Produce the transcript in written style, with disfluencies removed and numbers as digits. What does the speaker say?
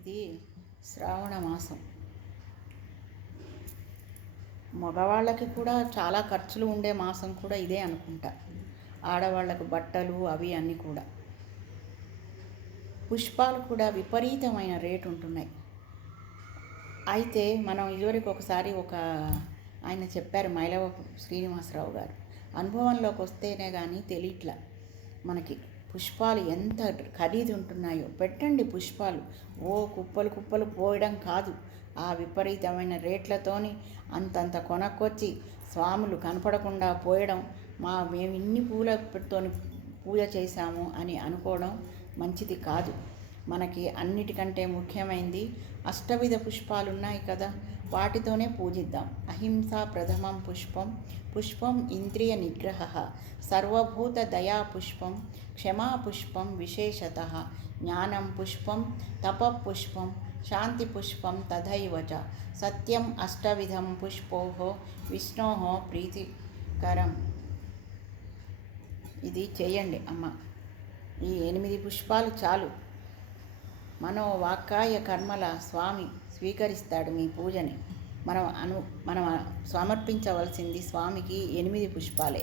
ఇది శ్రావణ మాసం. మగవాళ్ళకి కూడా చాలా ఖర్చులు ఉండే మాసం కూడా ఇదే అనుకుంటా. ఆడవాళ్ళకు బట్టలు అవి అన్నీ కూడా. పుష్పాలు కూడా విపరీతమైన రేటు ఉంటున్నాయి. అయితే మనం ఇదివరకు ఒకసారి ఆయన చెప్పారు, మైలవ శ్రీనివాసరావు గారు. అనుభవంలోకి వస్తేనే కానీ తెలియట్లా మనకి పుష్పాలు ఎంత ఖరీదు ఉంటున్నాయో. పెట్టండి పుష్పాలు, కుప్పలు కుప్పలు పోయడం కాదు, ఆ విపరీతమైన రేట్లతోని అంతంత కొనక్కొచ్చి స్వాములు కనపడకుండా పోయడం, మేము ఇన్ని పూలతోని పూజ చేశాము అని అనుకోవడం మంచిది కాదు. మనకి అన్నిటికంటే ముఖ్యమైనది అష్టవిధ పుష్పాలు ఉన్నాయి కదా, వాటితోనే పూజిద్దాం. అహింస ప్రథమం పుష్పం ఇంద్రియ నిగ్రహ, సర్వభూత దయా పుష్పం, క్షమా పుష్పం విశేషత, జ్ఞానం పుష్పం, తప పుష్పం, శాంతి పుష్పం తథైవ చ, సత్యం అష్టవిధం పుష్పోః విష్ణోః ప్రీతికరం. ఇది చేయండి అమ్మ. ఈ 8 పుష్పాలు చాలు. మనోవాక్కాయ కర్మల స్వామి స్వీకరిస్తాడు మీ పూజని. మనం సమర్పించవలసింది స్వామికి 8 పుష్పాలే.